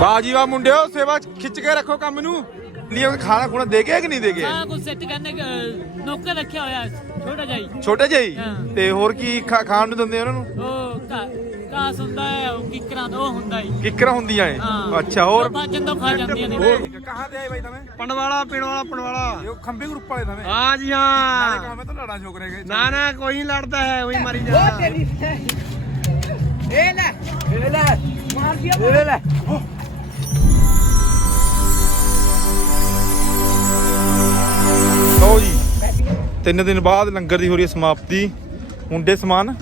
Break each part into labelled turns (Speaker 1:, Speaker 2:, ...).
Speaker 1: ਬਾਜੀ ਵਾ ਮੁੰਡਿਓ ਸੇਵਾ ਖਿੱਚ ਕੇ ਰੱਖੋ ਕੰਮ ਨੂੰ। ਲਈ ਖਾਣਾ ਖੁਣਾ ਦੇ ਕੇ ਕਿ ਨਹੀਂ ਦੇ ਕੇ
Speaker 2: ਸਾਰਾ ਕੁਝ ਸੈੱਟ ਕਰਨੇ ਨੌਕਰ ਰੱਖਿਆ ਹੋਇਆ ਛੋਟਾ ਜਾਈ
Speaker 1: ਛੋਟੇ
Speaker 2: ਹਾਂ।
Speaker 1: ਤੇ ਹੋਰ ਕੀ ਖਾਣ ਨੂੰ ਦਿੰਦੇ ਉਹਨਾਂ ਨੂੰ?
Speaker 2: ਉਹ ਘਾਸ ਹੁੰਦਾ ਹੈ ਉਹ ਕਿਕਰਾਂ ਦਾ ਉਹ ਹੁੰਦਾ ਹੀ।
Speaker 1: ਕਿੱਕਰਾਂ ਹੁੰਦੀਆਂ ਏ?
Speaker 2: ਹਾਂ।
Speaker 1: ਅੱਛਾ ਹੋਰ?
Speaker 2: ਭਾਜਨ ਤੋਂ ਖਾ ਜਾਂਦੀਆਂ ਨੇ।
Speaker 1: ਹੋਰ? ਕਹਾਂ ਤੇ ਆਏ ਬਾਈ ਤਵੇਂ
Speaker 3: ਪਣਵਾਲਾ ਪੀਣਵਾਲਾ ਪਣਵਾਲਾ
Speaker 1: ਇਹ ਖੰਬੇ ਗਰੁੱਪ ਵਾਲੇ ਤਵੇਂ
Speaker 3: ਹਾਂ ਜੀ
Speaker 1: ਨਾਲੇ
Speaker 3: ਹਾਂ
Speaker 1: ਕਹਾਂ ਮੈਂ ਤਾਂ ਲੜਾਂ ਛੋਕਰੇ ਗਏ।
Speaker 3: ਨਾ ਨਾ ਕੋਈ ਨਹੀਂ ਲੜਦਾ ਹੈ ਉਹੀ ਮਰੀ ਜਾਂਦਾ।
Speaker 1: ਲਓ ਤਿੰਨ ਦਿਨ ਬਾਅਦ ਲੰਗਰ ਦੀ ਹੋ ਰਹੀ ਸਮਾਪਤੀ। ਮੁੰਡੇ ਸਮਾਨ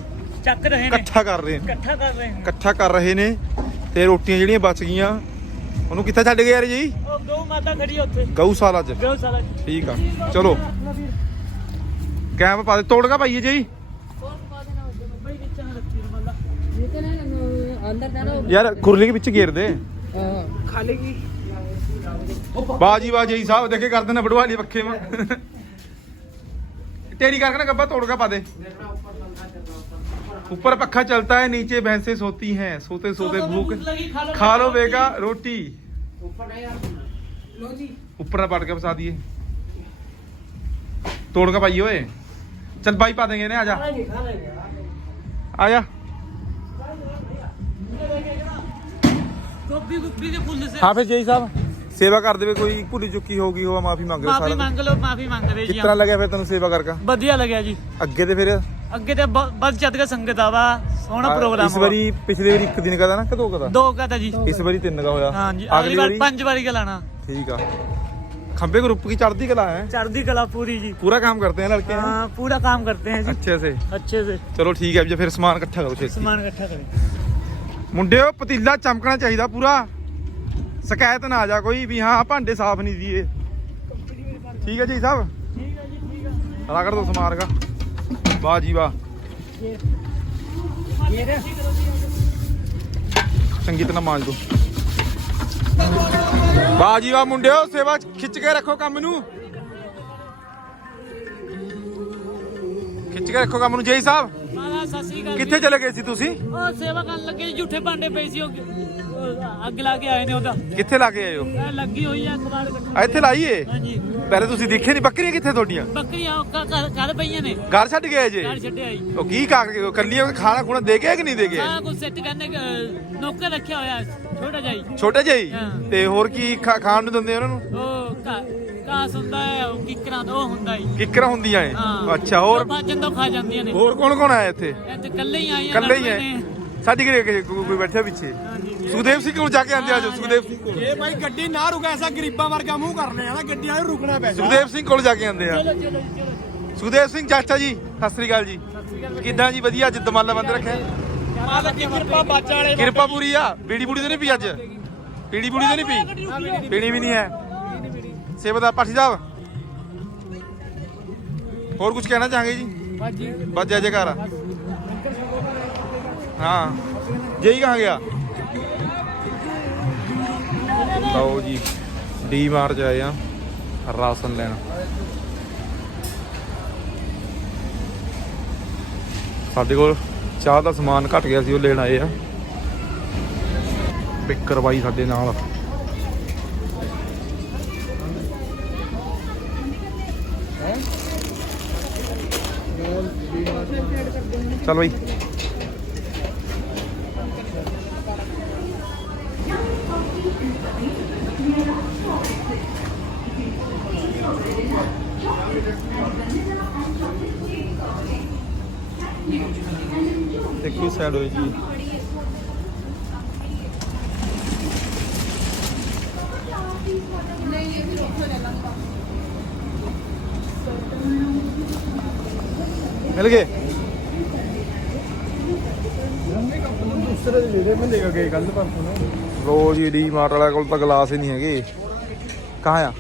Speaker 2: ਚੱਕ ਰਹੇ ਨੇ।
Speaker 1: ਇਕੱਠਾ ਕਰ ਰਹੇ ਨੇ।
Speaker 2: ਇਕੱਠਾ ਕਰ ਰਹੇ ਨੇ।
Speaker 1: ਇਕੱਠਾ ਕਰ ਰਹੇ ਨੇ ਤੇ ਰੋਟੀਆਂ ਜਿਹੜੀਆਂ ਬਚ ਗਈਆਂ ਉਹਨੂੰ ਕਿੱਥੇ ਛੱਡ ਗਏ ਯਾਰ ਜੀ?
Speaker 2: ਗਊ ਮਾਤਾ ਖੜੀ ਉੱਥੇ।
Speaker 1: ਗਊਸ਼ਾਲਾ 'ਚ।
Speaker 2: ਗਊਸ਼ਾਲਾ 'ਚ।
Speaker 1: ਠੀਕ ਆ। ਚਲੋ। ਕੈਂਪ ਪਾ ਦੇ। ਤੋੜਗਾ ਪਾਈਏ ਜੀ ਯਾਰ ਖੁਰਲੀ ਦੇ ਵਿੱਚ ਘੇਰ ਦੇ
Speaker 4: ਖਾ ਲੇਗੀ
Speaker 1: ਬਾਜੀ ਬਾਜੀ ਸਾਹਿਬ ਦੇਖੇ ਕਰ ਦੇਣਾ ਵਡਵਾ ਲਈ ਪੱਖੇ ਮਾ तेरी कर ना गब्बा तोड़ के पा दे। ऊपर पखा चलता है नीचे भैंसे सोती हैं। सोते सोते भूख खा लो बेगा रोटी। ऊपर ना पाट के बसा दिए। तोड़ का पाइयो चल पाई पा देंगे ना आजा आया
Speaker 2: हाफिज यही साहब। ਫੁੱਲ ਸੇ
Speaker 1: हाँ फिर जय साहब सेवा कर देवे कोई भूली चुकी होगी हो माफी मांगे
Speaker 2: ਮਾਫੀ
Speaker 1: सारा
Speaker 2: ਮੰਗ ਲਓ ਮਾਫੀ ਮੰਗ ਰਹੇ ਜੀ
Speaker 1: किस तरह लगे फिर तेन सेवा करके
Speaker 2: ਵਧੀਆ ਲੱਗਿਆ ਜੀ
Speaker 1: ਅੱਗੇ ਤੇ ਫਿਰ
Speaker 2: ਅੱਗੇ ਤੇ ਬ- ਵੱਧ ਚੱਦ ਕੇ ਸੰਗਤ ਆਵਾ ਸੋਹਣਾ ਪ੍ਰੋਗਰਾਮ
Speaker 1: ਇਸ ਵਾਰੀ ਪਿਛਲੇ ਵਾਰੀ ਇੱਕ ਦਿਨ ਕਦਾ ਨਾ ਕਦੋਂ ਕਦਾ
Speaker 2: ਦੋ ਕਹਤਾ ਜੀ
Speaker 1: ਇਸ ਵਾਰੀ ਤਿੰਨ ਦਾ ਹੋਇਆ
Speaker 2: ਹਾਂ ਜੀ
Speaker 1: ਅਗਲੀ
Speaker 2: ਅਗਲੀ ਵਾਰ
Speaker 1: ਵਾਰੀ
Speaker 2: ਪੰਜ ਵਾਰੀ ਗਲਾਣਾ
Speaker 1: ਠੀਕ ਆ ਖੰਬੇ ग्रुप की चढ़ती कला है
Speaker 2: चढ़ती कला पूरी जी
Speaker 1: पूरा काम करते हैं लड़के हैं
Speaker 2: हाँ पूरा काम करते हैं जी
Speaker 1: अच्छे से
Speaker 2: अच्छे से
Speaker 1: ਚਲੋ ਠੀਕ ਹੈ ਜੀ ਫਿਰ ਸਮਾਨ ਇਕੱਠਾ ਕਰੋ ਛੇਤੀ
Speaker 2: सामान इकट्ठा करें
Speaker 1: ਮੁੰਡਿਓ ਪਤੀਲਾ ਚਮਕਣਾ ਚਾਹੀਦਾ ਪੂਰਾ ਸ਼ਿਕਾਇਤ ਨਾ ਆ ਜਾ ਕੋਈ ਵੀ, ਹਾਂ, ਭਾਂਡੇ ਸਾਫ਼ ਨਹੀਂ ਦੀਏ। ਠੀਕ ਹੈ ਜੀ ਸਾਹਿਬ
Speaker 2: ਠੀਕ ਹੈ ਜੀ ਠੀਕ ਹੈ
Speaker 1: ਰਾਗੜ ਦੋ ਸਮਾਰਗਾ ਵਾਹ ਜੀ ਵਾਹ। ਚੰਗੀ ਤਰ੍ਹਾਂ ਮਾਂਜ ਦੋ। ਵਾਹ ਜੀ ਵਾਹ ਮੁੰਡਿਓ, ਸੇਵਾ ਖਿੱਚ ਕੇ ਰੱਖੋ ਕੰਮ ਨੂੰ। ਖਿੱਚ ਕੇ ਰੱਖੋ ਕੰਮ ਨੂੰ, ਜੀ ਸਾਹਿਬ।
Speaker 2: ਮਾਲਾ
Speaker 1: ਕਿੱਥੇ ਚਲੇ ਗਏ ਸੀ ਤੁਸੀਂ?
Speaker 2: ਉਹ ਸੇਵਾ ਕਰਨ ਲੱਗੇ ਝੂਠੇ ਭਾਂਡੇ ਪਏ ਸੀ ਉਹ ਅੱਗ ਲਾ ਕੇ ਆਏ ਨੇ ਉਹਦਾ।
Speaker 1: ਕਿੱਥੇ ਲਾ ਕੇ ਆਏ ਹੋ?
Speaker 2: ਲੱਗੀ ਹੋਈ ਆ ਕਬਾੜ ਕੱਟਣ
Speaker 1: ਇੱਥੇ ਲਾਈ ਏ?
Speaker 2: ਹਾਂਜੀ।
Speaker 1: ਪਹਿਲੇ ਤੁਸੀਂ ਦੇਖੇ ਨਹੀਂ ਬੱਕਰੀਆਂ ਕਿੱਥੇ ਤੁਹਾਡੀਆਂ?
Speaker 2: ਬੱਕਰੀਆਂ ਉਹ ਘਰ- ਪਈਆਂ ਨੇ।
Speaker 1: ਘਰ ਛੱਡ ਗਏ ਜੇ?
Speaker 2: ਘਰ ਛੱਡਿਆ ਜੀ।
Speaker 1: ਉਹ ਕੀ ਕਰ ਕੱਲੀਆਂ ਖਾਣਾ ਖੁਣਾ ਦੇ ਗਏ ਕਿ ਨਹੀਂ ਦੇ
Speaker 2: ਨੌਕਰ ਰੱਖਿਆ ਹੋਇਆ ਛੋਟਾ ਜਾਈ
Speaker 1: ਛੋਟੇ ਜਿਹੇ ਤੇ ਹੋਰ ਕੀ ਖਾਣ ਨੂੰ ਦਿੰਦੇ ਉਹਨਾਂ ਨੂੰ?
Speaker 2: ਉਹ ਘਾਸ ਹੁੰਦਾ ਹੈ ਉਹ ਕਿਕਰਾਂ ਦਾ ਉਹ ਹੁੰਦਾ ਹੀ।
Speaker 1: ਕਿੱਕਰਾਂ ਹੁੰਦੀਆਂ ਏ
Speaker 2: ਹਾਂ।
Speaker 1: ਅੱਛਾ ਹੋਰ?
Speaker 2: ਭਾਜਨ ਤੋਂ ਖਾ ਜਾਂਦੀਆਂ ਨੇ।
Speaker 1: ਹੋਰ ਕੌਣ ਕੌਣ ਆਇਆ ਇੱਥੇ?
Speaker 2: ਇਹ ਤੇ ਇਕੱਲੇ ਹੀ ਆਏ ਆ
Speaker 1: ਕੱਲੇ ਹੀ
Speaker 2: ਨੇ।
Speaker 1: ਸਾਡੀ ਕਿਹੜੇ ਕਿਸੇ ਕੋਈ ਕੋਈ ਬੈਠਾ ਪਿੱਛੇ? ਸੁਖਦੇਵ ਸਿੰਘ ਕੋਲ ਜਾ ਕੇ ਆਂਦੇ ਆਜੋ ਸੁਖਦੇਵ ਸਿੰਘ ਕੋਲ।
Speaker 3: ਇਹ ਭਾਈ ਗੱਡੀ ਨਾ ਰੁਕੇ ਐਸਾ ਗਰੀਬਾਂ ਵਰਗਾ ਮੂੰਹ ਕਰਨੇ ਆ ਨਾ ਗੱਡੀਆਂ ਨੂੰ ਰੁਕਣਾ ਪੈ
Speaker 1: ਸੁਖਦੇਵ ਸਿੰਘ ਕੋਲ ਜਾ ਕੇ ਆਂਦੇ ਆ।
Speaker 2: ਚਲੋ ਚਲੋ ਜੀ, ਚਲੋ
Speaker 1: ਸੁਖਦੇਵ ਸਿੰਘ ਚਾਚਾ ਜੀ ਸਤਿ ਸ੍ਰੀ ਅਕਾਲ ਜੀ। ਕਿੱਦਾਂ ਜੀ ਵਧੀਆ ਅੱਜ ਦਮਾਲਾ ਬੰਦ ਰੱਖਿਆ?
Speaker 3: ਮਾਲਕ ਦੀ ਕਿਰਪਾ ਬਾਜਾ ਵਾਲੇ
Speaker 1: ਕਿਰਪਾ ਪੂਰੀ ਆ। ਬੀੜੀ ਬੂੜੀ ਤੇ ਨਹੀਂ ਪੀ ਅੱਜ? ਬੀੜੀ ਬੂੜੀ ਤੇ ਨਹੀਂ ਪੀ? ਪੀਣੀ ਵੀ ਨਹੀਂ ਹੈ। ਸੇਵਾਦਾਰ ਪਾਠੀ ਸਾਹਿਬ। ਹੋਰ ਕੁਝ ਕਹਿਣਾ ਚਾਹਾਂਗੇ ਜੀ?
Speaker 2: ਹਾਂਜੀ
Speaker 1: ਬਸ ਜੈ ਜੈਕਾਰ ਹਾਂ। ਜੇਈ ਕਹਾਂ ਗਿਆ ਲਓ ਜੀ ਡੀ ਮਾਰ ਆਏ ਆ ਰਾਸ਼ਨ ਲੈਣ। ਸਾਡੇ ਕੋਲ ਚਾਹ ਦਾ ਸਮਾਨ ਘਟ ਗਿਆ ਸੀ ਉਹ ਲੈਣ ਆਏ ਆ। ਪਿੱਕਰ ਬਾਈ ਸਾਡੇ ਨਾਲ। ਚਲ ਬਈ ਦੇਖੋ ਸਾਈਡ ਹੋਈ ਜੀ। ਮਿਲ ਗਏ
Speaker 3: ਦੂਸਰੇ ਦੇ ਜਿਹੜੇ ਮਿਲ ਗਏ?
Speaker 1: ਰੋਜ਼ ਹੀ ਡੀ ਮਾਰਟ ਵਾਲਾ ਕੋਲ ਤਾਂ ਗਲਾਸ ਹੀ ਨਹੀਂ ਹੈਗੇ। ਕਹਾਂ ਆ?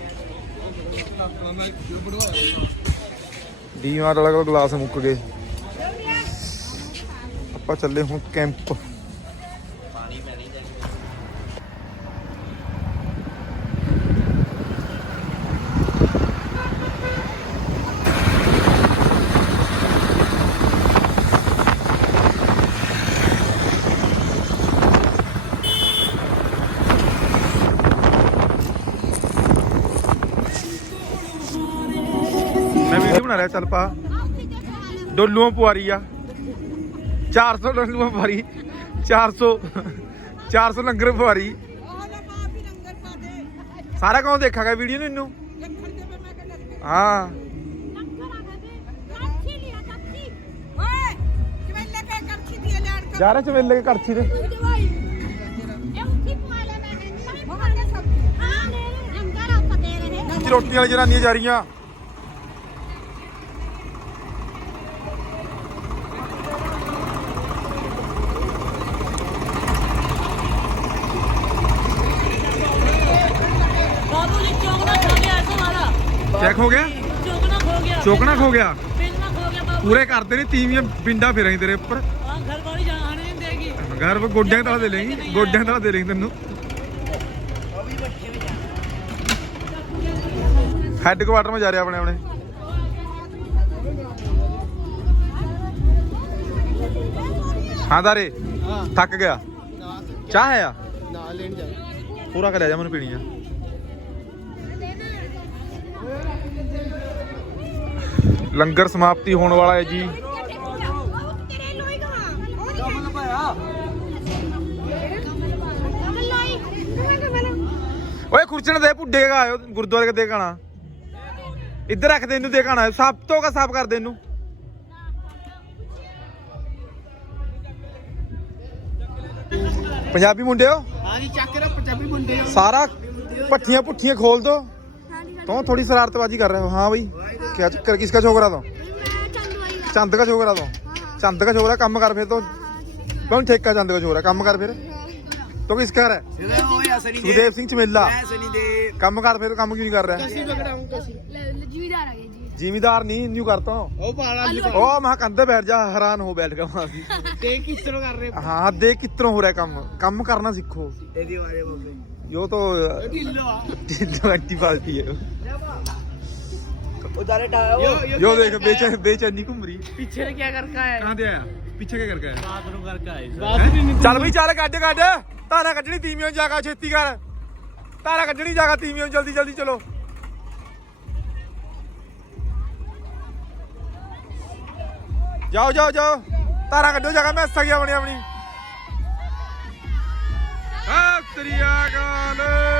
Speaker 1: ਡੀ ਮਾਰਟ ਵਾਲਾ ਕੋਲ ਗਲਾਸ ਮੁੱਕ ਗਏ। ਆਪਾਂ ਚੱਲੇ ਹੁਣ ਕੈਂਪ। ਵਾਲਿਆ ਚੱਲ ਪਾ। ਡੋਲੂਆਂ ਪੁਆਰੀ ਆ। 400 ਡੋਲੂਆਂ ਪੁਆਰੀ। 400 400 ਲੰਗਰ ਪੁਆਰੀ। ਸਾਰਾ ਕੌਣ ਦੇਖਾਗਾ ਵੀਡੀਓ ਨੂੰ ਇਹਨੂੰ? ਹਾਂ। ਜਾ ਰਹੇ ਚਵੇਲੇ ਕੇ ਕਰਛੀ ਦੇ। ਰੋਟੀਆਂ ਵਾਲੀ ਜਨਾਨੀਆਂ ਜਾ ਰਹੀਆਂ। ਅਟੈਕ ਹੋ ਗਿਆ?
Speaker 2: ਚੋਕਣਾ ਖੋ ਗਿਆ।
Speaker 1: ਚੋਕਣਾ ਖੋ ਗਿਆ?
Speaker 2: ਪਿੰਨਾ ਖੋ ਗਿਆ ਬਾਬੂ।
Speaker 1: ਪੂਰੇ ਕਰਦੇ ਨੇ ਤੀਵੀਆਂ ਪਿੰਡਾ ਫਿਰਾਂਗੇ ਤੇਰੇ ਉੱਪਰ।
Speaker 2: ਘਰ ਵਾਲੀ ਜਾਣ ਨਹੀਂ ਦੇਗੀ।
Speaker 1: ਘਰ ਗੋਡਿਆਂ ਤਲਾ ਦੇ ਲੇਗੀ ਤੈਨੂੰ। ਹੈੱਡ ਕੁਆਟਰ ਮੈਂ ਜਾ ਰਿਹਾ ਆਪਣੇ ਆਪਣੇ ਹਾਂ। ਦਾਰੇ ਥੱਕ ਗਿਆ। ਚਾਹ ਹੈ ਆ?
Speaker 3: ਨਾ ਲੈਣ ਜਾ।
Speaker 1: ਜਾ ਮੈਨੂੰ ਪੀਣੀ ਆ। ਲੰਗਰ ਸਮਾਪਤੀ ਹੋਣ ਵਾਲਾ ਹੈ ਜੀ। ਓਏ ਖੁਰਚਣ ਦੇ ਪੁੱਡੇ ਗਾ ਆਇਓ ਗੁਰਦੁਆਰੇ ਦੇ ਗਾਣਾ ਇੱਧਰ ਰੱਖ ਦੇ ਇਹਨੂੰ ਦੇ ਗਾਣਾ ਸਭ ਤੋਂ ਕਾ ਸਾਫ਼ ਕਰ ਦੇ ਇਹਨੂੰ। ਪੰਜਾਬੀ ਮੁੰਡਿਓ
Speaker 3: ਹਾਂ? ਜੀ ਚੱਕ ਰਿਹਾ ਪੰਜਾਬੀ ਮੁੰਡੇ
Speaker 1: ਸਾਰਾ ਪੱਠੀਆਂ ਪੁੱਠੀਆਂ ਖੋਲ ਦੋ। ਤੂੰ ਥੋੜੀ ਸ਼ਰਾਰਤਬਾਜ਼ੀ ਕਰ ਰਹੇ ਹੋ। ਹਾਂ ਬਈ। क्या चक्कर किसका छोकरा तो चंद का छोकरा तो चंद का छोकरा कम कर फिर तो कौन ठेका चंद का छोकरा कम कर फिर तो किसका है सुदेव सिंह चमेला कम कर फिर कम क्यों नहीं कर रहा
Speaker 3: है
Speaker 1: जिमीदार नहीं न्यू करता हूँ ओ मैं कंधे बैठ जा हैरान हो बैठ गया
Speaker 3: देख किस तरह कर रहे
Speaker 1: हाँ देख किस तरह हो रहा है काम काम करना सीखो यो तो ढिल्लो पार्टी है
Speaker 3: ਉਦਾਰੇ ਢਾਓ
Speaker 1: यो देख बेचैन बेचैनी घूम रही
Speaker 3: ਪਿੱਛੇ ਨੇ ਕੀ ਕਰਕੇ ਆਇਆ
Speaker 1: कहाँ दे आया पीछे क्या करके आया
Speaker 2: बाथरूम करके आए
Speaker 3: ਬਾਤ
Speaker 1: ਚੱਲ ਬਈ ਚੱਲ ਕੱਢ ਕੱਢ ਧਾਰਾ ਕੱਢਣੀ ਤੀਵੀਆਂ ਨੂੰ ਜਾਗਾ ਛੇਤੀ ਕਰ ਧਾਰਾ ਕੱਢਣੀ ਜਾਗਾ ਤੀਵੀਆਂ ਨੂੰ ਜਲਦੀ ਜਲਦੀ ਚਲੋ ਜਾਓ ਜਾਓ ਜਾਓ ਧਾਰਾ ਕੱਢੋ ਜਾਗਾ ਮੈਂ ਸਗਿਆ ਆਪਣੀ ਆਪਣੀ ਸਤਿ ਸ੍ਰੀ ਅਕਾਲ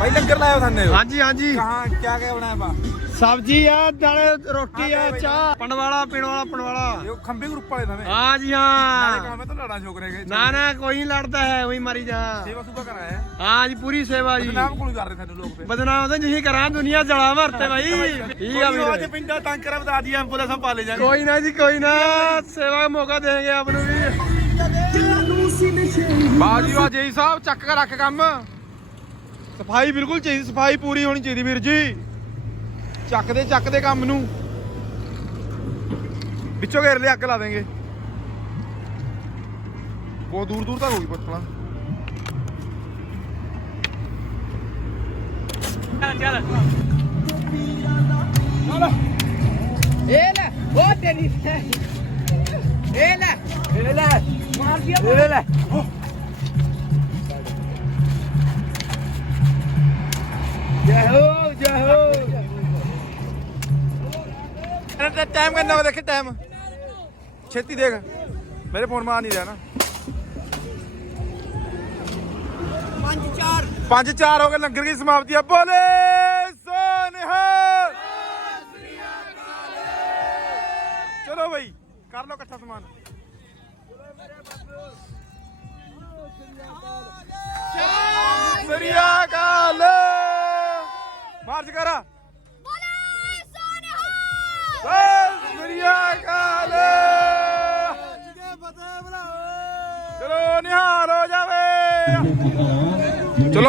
Speaker 1: ਭਾਈ ਲੰਗਰ ਲਾਇਆ ਥਾਨੇ
Speaker 3: ਹਾਂਜੀ ਹਾਂਜੀ।
Speaker 1: ਕਹਾਂ ਕਿਆ ਕਿਆ ਬਣਾਇਆ ਬਾ
Speaker 3: ਸਬਜੀ ਆ ਨਾਲੇ ਰੋਟੀ ਆ ਚਾਹ। ਪਣ ਵਾਲਾ ਪੀਣ ਵਾਲਾ ਪਣ ਵਾਲਾ।
Speaker 1: ਇਹ ਖੰਬੇ ਗਰੁੱਪ ਵਾਲੇ ਥਾਨੇ।
Speaker 3: ਹਾਂ ਜੀ
Speaker 1: ਨਾਲੇ
Speaker 3: ਹਾਂ
Speaker 1: ਕਹਾਂ ਮੈਂ ਤਾਂ ਲੜਾ ਛੋਕਰੇ ਗਏ
Speaker 3: ਨਾ ਨਾ ਕੋਈ ਨਹੀਂ ਲੜਦਾ ਹੈ ਉਹੀ ਮਰੀ ਜਾ।
Speaker 1: ਸੇਵਾ ਸੁਭਾ ਕਰਾਇਆ ਹੈ।
Speaker 3: ਹਾਂ ਜੀ ਪੂਰੀ ਸੇਵਾ ਜੀ।
Speaker 1: ਨਾਮ ਕੋਲ ਕਰ ਰਹੇ ਸਾਨੂੰ ਲੋਕ ਤੇ
Speaker 3: ਬਦਨਾਮ ਤਾਂ ਨਹੀਂ ਕਰਾਂ ਦੁਨੀਆ ਜਲਾ ਮਰਤੇ ਭਾਈ ਠੀਕ ਆ
Speaker 1: ਅੱਜ
Speaker 3: ਵੀਰ।
Speaker 1: ਪਿੰਡਾ ਤੰਗ ਕਰਾ ਬਤਾ ਦੀ ਐਂਬੂਲੈਂਸ ਪਾ ਲੈ ਜਾਗੇ।
Speaker 3: ਕੋਈ ਨਾ ਜੀ ਕੋਈ ਨਾ। ਸੇਵਾ ਦਾ ਮੌਕਾ ਦੇਣਗੇ ਆਪ ਨੂੰ ਵੀ।
Speaker 1: ਬਾਜੀ ਵਾ ਜੀ ਸਾਹਿਬ ਚੱਕ ਕੇ ਰੱਖ ਕੰਮ। ਸਫ਼ਾਈ ਬਿਲਕੁਲ ਚਾਹੀਦੀ ਸਫ਼ਾਈ ਪੂਰੀ ਹੋਣੀ ਚਾਹੀਦੀ ਵੀਰ ਜੀ। ਚੱਕਦੇ ਚੱਕਦੇ ਕੰਮ ਨੂੰ। ਵਿੱਚੋਂ ਘੇਰ ਲਿਆ ਅੱਗ ਲਾ ਦੇਂਗੇ। ਬਹੁਤ ਦੂਰ ਦੂਰ ਤੱਕ ਹੋਗੀ ਪਟਲਾ
Speaker 2: चल
Speaker 3: ਇਹ ਲੈ ਉਹ ਤੇਰੀ ਇਹ ਲੈ। ਇਹ ਲੈ। ਮਾਰ ਦਿਆ ਇਹ ਲੈ। ਜੈ ਹੋ ਜੈ ਹੋ।
Speaker 1: ਟਾਈਮ ਕਿੰਨਾ ਵਾ ਦੇਖੇ ਟਾਈਮ ਛੇਤੀ ਦੇਖ। ਮੇਰੇ ਫੋਨ ਮਾ ਨਹੀਂ ਰਿਹਾ ਨਾ। 5 4 5 4 ਹੋ ਗਏ ਲੰਗਰ ਦੀ ਸਮਾਪਤੀ ਆ। ਬੋਲੇ ਸੋਨਿਹਾ। ਚਲੋ ਬਈ ਕਰ ਲਓ ਇਕੱਠਾ ਸਮਾਨ।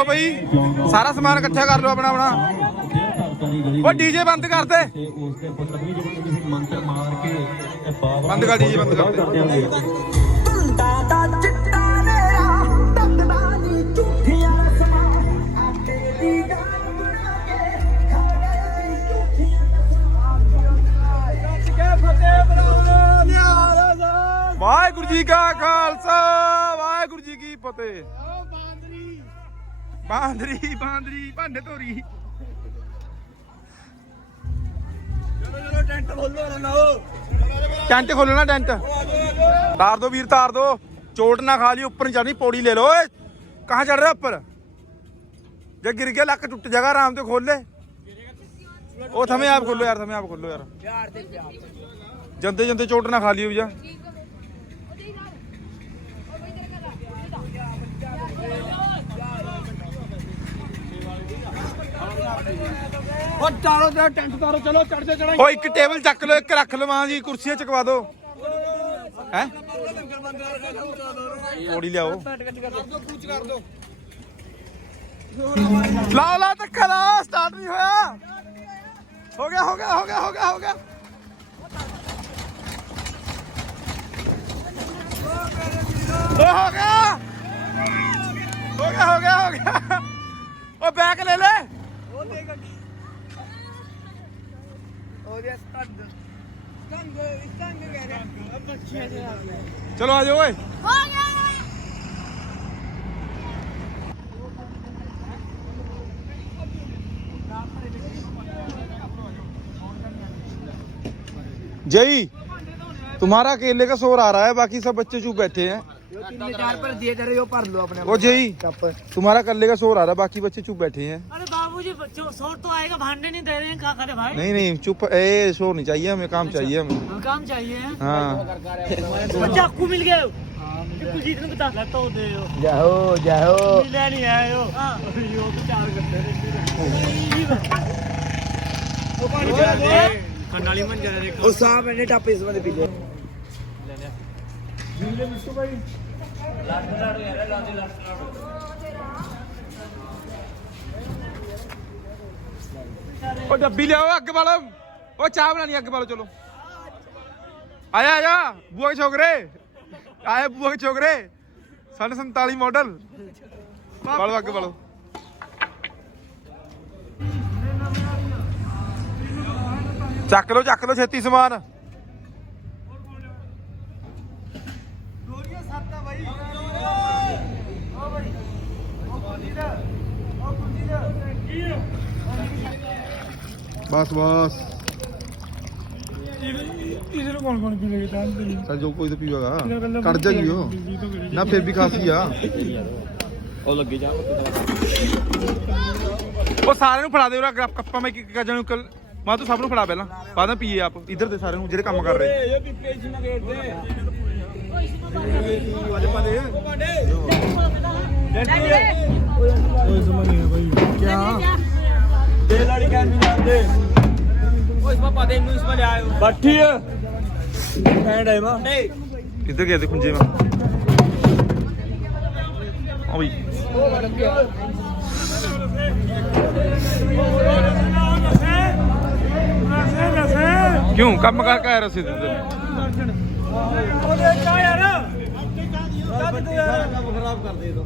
Speaker 1: ਚਲੋ ਬਈ। ਸਾਰਾ ਸਮਾਨ ਇਕੱਠਾ ਕਰ ਲਓ ਆਪਣਾ ਆਪਣਾ। ਉਹ ਡੀਜੇ ਬੰਦ ਕਰ ਦੇ। ਬੰਦ ਕਰ ਡੀਜੇ ਬੰਦ ਕਰ ਦੇ। ਵਾਹਿਗੁਰੂ ਜੀ ਕਾ ਖਾਲਸਾ, ਵਾਹਿਗੁਰੂ ਜੀ ਕੀ ਫਤਿਹ। ਬਾਂਦਰੀ ਬਾਂਦਰੀ ਭਾਂਡੇ ਧੋਰੀ। ਟੈਂਟ ਖੋਲਣਾ ਟੈਂਟ। ਤਾਰ ਦੋ ਵੀਰ ਤਾਰ ਦੋ। ਚੋਟ ਨਾ ਖਾ ਲਈ ਉੱਪਰ ਨਹੀਂ ਚੜਨੀ ਪੌੜੀ ਲੈ ਲਓ ਓਏ। ਕਹਾਂ ਚੜ ਰਿਹਾ ਉੱਪਰ? ਜੇ ਗਿਰ ਗਿਆ ਲੱਕ ਟੁੱਟ ਜਾਏਗਾ ਆਰਾਮ ਤੇ ਖੋਲ ਲੈ। ਉਹ ਥਮੇ ਆਪ ਖੋਲੋ ਯਾਰ ਥਮੇ ਆਪ ਖੋਲੋ ਯਾਰ।
Speaker 3: ਪਿਆਰ
Speaker 1: ਜੰਦੇ ਜੰਦੇ ਚੋਟ ਨਾ ਖਾ ਲਿਓ ਜਾ।
Speaker 3: ਉਹ ਤਾਰੋ ਤੇ ਟੈਂਟ ਤਾਰੋ ਚਲੋ ਚੜ ਜਾ ਚੜਾ
Speaker 1: ਓ ਇੱਕ ਟੇਬਲ ਚੱਕ ਲਓ ਇੱਕ ਰੱਖ ਲਵਾਂ ਜੀ ਕੁਰਸੀਆਂ ਚਕਵਾ ਦਿਓ ਹੈ ਪੌੜੀ ਲਿਆਓ ਲਾ ਲਾ ਧੱਕਾ ਲਾ ਸਟਾਰਟ ਨਹੀਂ ਹੋਇਆ ਹੋ ਗਿਆ ਹੋ ਗਿਆ ਹੋ ਗਿਆ ਹੋ ਗਿਆ ਹੋ ਗਿਆ ਓ ਹੋ ਗਿਆ ਹੋ ਗਿਆ ਹੋ ਗਿਆ ਹੋ ਗਿਆ ਓ ਬੈਕ ਲੈ ਲੈ चलो आ जाओ जई तुम्हारा अकेले का शोर आ रहा है बाकी सब बच्चे चुप बैठे हैं। वो
Speaker 3: जई
Speaker 1: तुम्हारा अकेले का शोर आ रहा है बाकी बच्चे चुप बैठे हैं।
Speaker 2: मुझे बच्चों शोर तो आएगा भांडे नहीं दे रहे हैं क्या करे भाई
Speaker 1: नहीं नहीं चुप ए शोर नहीं चाहिए हमें काम चाहिए हमें
Speaker 2: काम चाहिए हाँ बच्चा आपको मिल गया कुछ इतने बता सकता हो दे
Speaker 3: जाओ जाओ
Speaker 2: मिला नहीं आए हो यो विचार करते हैं खंडाली मन जा रहे
Speaker 3: ओ साहब मैंने टापे इसमें पी ले
Speaker 1: ले मिट्टू भाई लास्ट लास्ट यार लास्ट लास्ट ਉਹ ਡੱਬੀ ਲਿਆਓ, ਅੱਗ ਵਾਲਾ ਉਹ ਚਾਹ ਬਣਾਣੀ ਅੱਗ ਵਾਲਾ ਚਲੋ। ਆਇਆ ਆਇਆ, ਬੂਆ ਛੋਕਰੇ। ਆਇਆ ਬੂਆ ਛੋਕਰੇ। 47 ਮਾਡਲ ਵਾਲੋ ਅੱਗ ਵਾਲੋ ਚੱਕ ਲਓ ਚੱਕ ਲਓ ਛੇਤੀ ਸਮਾਨ। बस बस
Speaker 2: इधर कौन कौन पी लेगा जानते नहीं
Speaker 1: चल जो कोई तो पीएगा कट जाएगी वो ना फिर भी खांसी आ ਉਹ ਸਾਰਿਆਂ ਨੂੰ ਫੜਾ ਦੇ ਉਹ ਕੱਪਾਂ ਮੈਂ ਇੱਕ ਕੱਜਾਂ ਨੂੰ ਕੱਲ ਮੈਂ ਤੂੰ ਸਭ ਨੂੰ ਫੜਾ ਪਹਿਲਾਂ ਬਾਅਦ ਵਿੱਚ ਪੀਏ ਆਪ ਇੱਧਰ ਦੇ ਸਾਰਿਆਂ ਨੂੰ ਜਿਹੜੇ ਕੰਮ ਕਰ ਰਹੇ
Speaker 3: ਇਹ ਵੀ ਪੇਜ ਨਾ ਗੇਟ ਦੇ तेल ਦੇ ਲੜਕਾ ਨੂੰ ਜਾਂਦੇ ਉਹ ਇਸ ਵਾਰ ਨੂੰ ਇਸ ਵਾਰ ਲੈ ਆਇਓ ਬੱਠੀ ਐਂਡ ਮਾ ਨਹੀਂ
Speaker 1: ਇੱਧਰ ਗਿਆ ਦੇਖੋ ਜੇ ਮੈਂ ਕਿਉਂ ਕੰਮ ਕਰ
Speaker 3: ਕਰ ਅਸੀਂ ਤੇ ਉਹਦੇ ਕਾ ਯਾਰ
Speaker 1: ਕੰਮ ਖਰਾਬ ਕਰ ਦੇ ਤੋ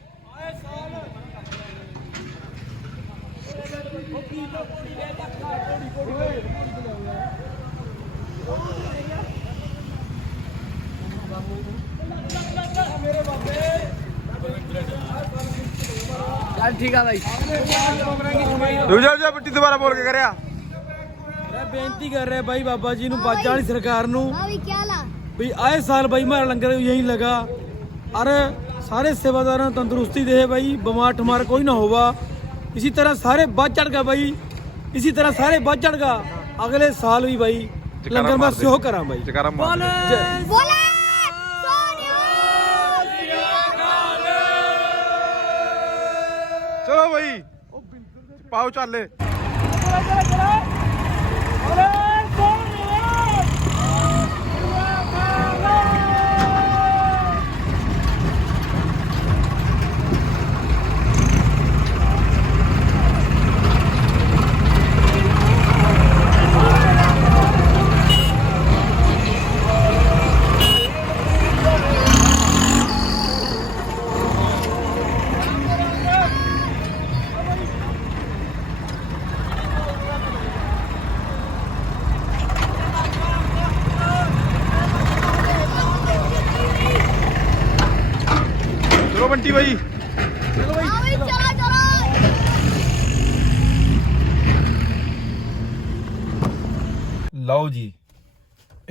Speaker 3: चल ठीक है भाई
Speaker 1: ਰੁਕ ਜਾ ਰੁਕ ਜਾ ਬਿੱਟੀ ਦੁਬਾਰਾ ਬੋਲ ਕੇ ਕਰਿਆ
Speaker 5: ਮੈਂ ਬੇਨਤੀ ਕਰ ਰਿਹਾ ਭਾਈ ਬਾਬਾ ਜੀ ਨੂੰ ਬਾਜਾਂ ਵਾਲੀ ਸਰਕਾਰ ਨੂੰ
Speaker 6: अभी क्या ला
Speaker 5: ਵੀ ਆਏ ਸਾਲ ਭਾਈ ਮਾਰਾ ਲੰਗਰ ਯਹੀਂ ਲਗਾ ਅਰੇ सारे सेवादारों तंदुरुस्ती दे भाई बीमार ठमार कोई ना होगा इसी तरह सारे बढ़ चढ़ गए भाई इसी तरह सारे बढ़ चढ़ गा अगले साल भी भाई लंगर में सेहो करा भाई
Speaker 1: ਜਕਾਰਾ ਮਾਰ ਦੇ।
Speaker 5: जय-
Speaker 6: ਬੋਲੇ ਸੋਨਿਆ
Speaker 1: ਚਲੋ ਬਈ ਪਾਓ ਚਾਲੇ ਚਲੋ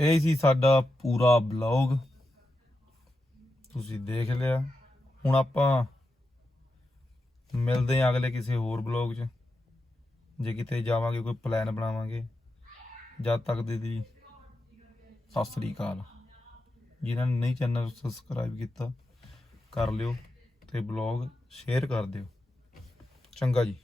Speaker 1: ਇਹ ਸੀ ਸਾਡਾ ਪੂਰਾ ਬਲੌਗ ਤੁਸੀਂ ਦੇਖ ਲਿਆ। ਹੁਣ ਆਪਾਂ ਮਿਲਦੇ ਹਾਂ ਅਗਲੇ ਕਿਸੇ ਹੋਰ ਬਲੌਗ 'ਚ। ਜੇ ਕਿਤੇ ਜਾਵਾਂਗੇ, ਕੋਈ ਪਲਾਨ ਬਣਾਵਾਂਗੇ। ਜਦ ਤੱਕ ਦੀ ਦੀ। ਸਤਿ ਸ੍ਰੀ ਅਕਾਲ। ਜਿਨ੍ਹਾਂ ਨੇ ਨਹੀਂ ਚੈਨਲ ਸਬਸਕ੍ਰਾਈਬ ਕੀਤਾ, ਕਰ ਲਿਓ ਤੇ ਬਲੌਗ ਸ਼ੇਅਰ ਕਰ ਦਿਓ। ਚੰਗਾ ਜੀ।